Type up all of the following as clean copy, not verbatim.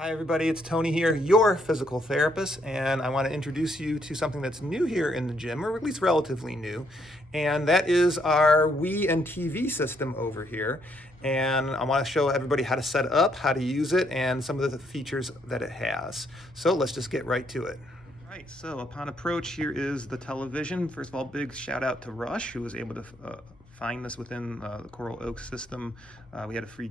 Hi everybody, it's Tony here, your physical therapist, and I want to introduce you to something that's new here in the gym, or at least relatively new, and that is our Wii and TV system over here. And I want to show everybody how to set it up, how to use it, and some of the features that it has. So let's just get right to it. Right, so upon approach, here is the television. First of all, big shout out to Rush, who was able to find this within the Coral Oaks system. We had a free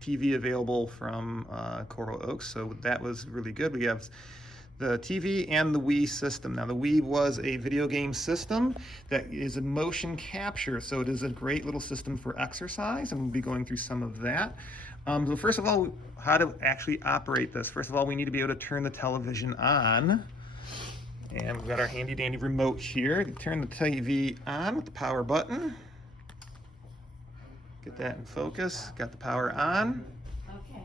TV available from Coral Oaks, so that was really good. We have the TV and the Wii system. Now the Wii was a video game system that is a motion capture, so it is a great little system for exercise, and we'll be going through some of that. So first of all, how to actually operate this. First of all, we need to be able to turn the television on. And we've got our handy dandy remote here to turn the TV on with the power button. Get that in focus, got the power on. Okay.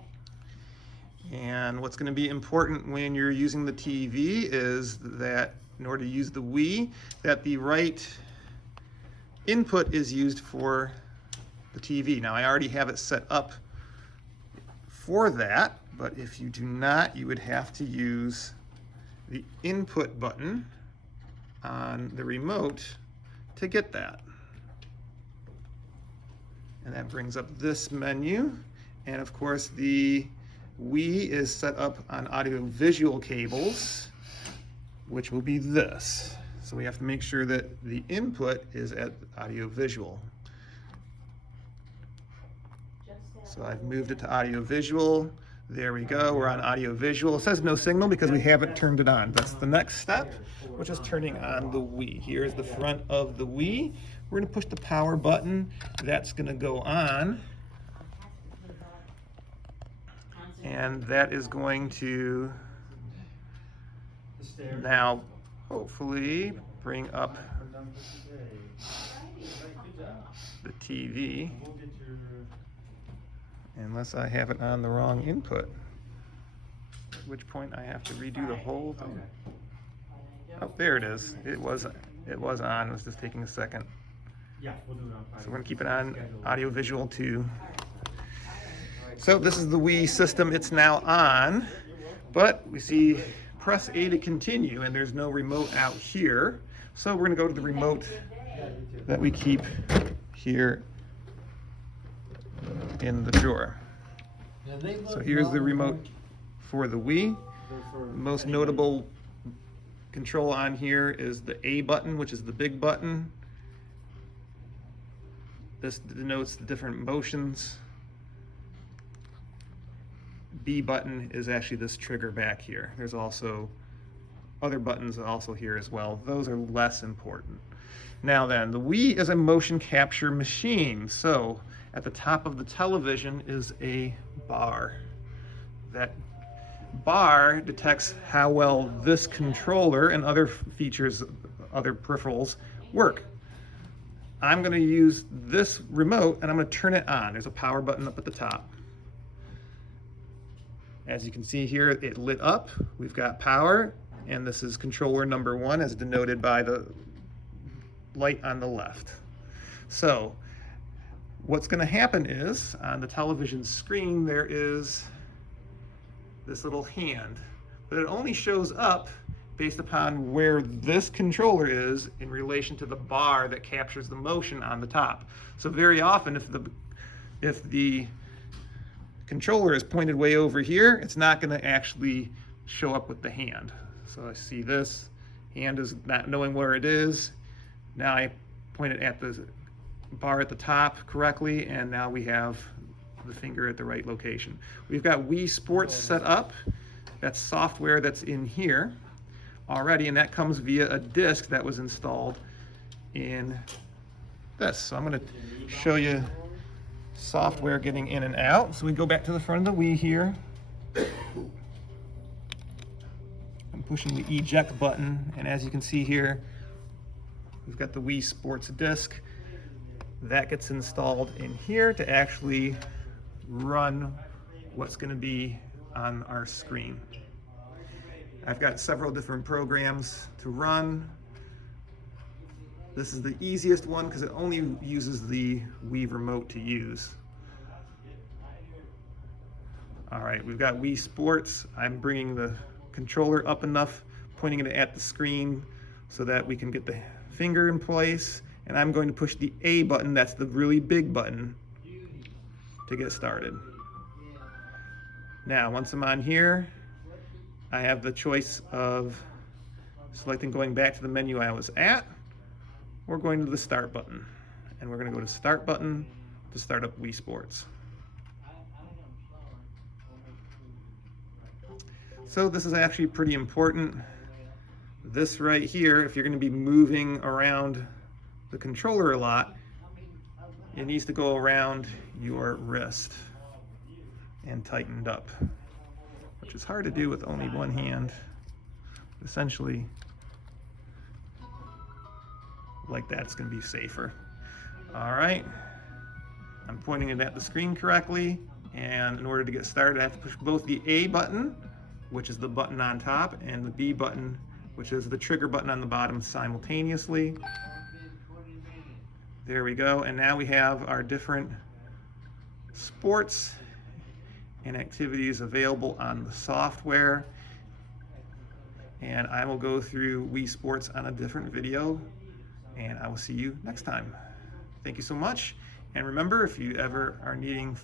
And what's going to be important when you're using the TV is that in order to use the Wii, that the right input is used for the TV. Now I already have it set up for that, but if you do not, you would have to use the input button on the remote to get that. And that brings up this menu. And of course, the Wii is set up on audio-visual cables, which will be this. So we have to make sure that the input is at audio-visual. So I've moved it to audio-visual. There we go, we're on audio-visual. It says no signal because we haven't turned it on. That's the next step, which is turning on the Wii. Here's the front of the Wii. We're gonna push the power button. That's gonna go on. And that is going to now hopefully bring up the TV. Unless I have it on the wrong input, at which point I have to redo the whole thing. Oh, there it is. It was on. It was just taking a second. So we're gonna keep it on audio-visual too. So this is the Wii system. It's now on, but we see press A to continue, and there's no remote out here. So we're gonna go to the remote that we keep here in the drawer. So here's the remote for the Wii. The most notable control on here is the A button, which is the big button. This denotes the different motions. B button is actually this trigger back here. There's also other buttons also here as well. Those are less important. Now then, the Wii is a motion capture machine. So at the top of the television is a bar. That bar detects how well this controller and other features, other peripherals work. I'm going to use this remote and I'm going to turn it on. There's a power button up at the top. As you can see here, it lit up. We've got power, and this is controller number 1 as denoted by the light on the left. So what's going to happen is on the television screen there is this little hand, but it only shows up based upon where this controller is in relation to the bar that captures the motion on the top. So very often if the controller is pointed way over here, it's not going to actually show up with the hand. So I see this hand is not knowing where it is. Now I point it at the bar at the top correctly, and now we have the finger at the right location. We've got Wii Sports set up. That's software that's in here already, and that comes via a disc that was installed in this. So I'm going to show you software getting in and out. So we go back to the front of the Wii here. I'm pushing the eject button, and as you can see here, we've got the Wii Sports disc. That gets installed in here to actually run what's going to be on our screen. I've got several different programs to run. This is the easiest one because it only uses the Wii remote to use. All right, we've got Wii Sports. I'm bringing the controller up enough, pointing it at the screen so that we can get the finger in place. And I'm going to push the A button, that's the really big button, to get started. Now, once I'm on here, I have the choice of selecting going back to the menu I was at, or going to the Start button. And we're going to go to Start button to start up Wii Sports. So this is actually pretty important. This right here, if you're going to be moving around the controller a lot, it needs to go around your wrist and tightened up, which is hard to do with only one hand. Essentially, like that's going to be safer. All right, I'm pointing it at the screen correctly, and in order to get started, I have to push both the A button, which is the button on top, and the B button, which is the trigger button on the bottom, simultaneously. There we go, and now we have our different sports and activities available on the software. And I will go through Wii Sports on a different video, and I will see you next time. Thank you so much. And remember, if you ever are needing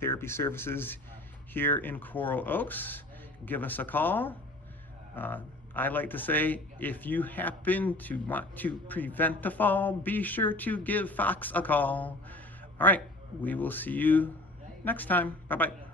therapy services here in Coral Oaks, give us a call. I like to say, if you happen to want to prevent a fall, be sure to give Fox a call. All right, we will see you next time. Bye-bye.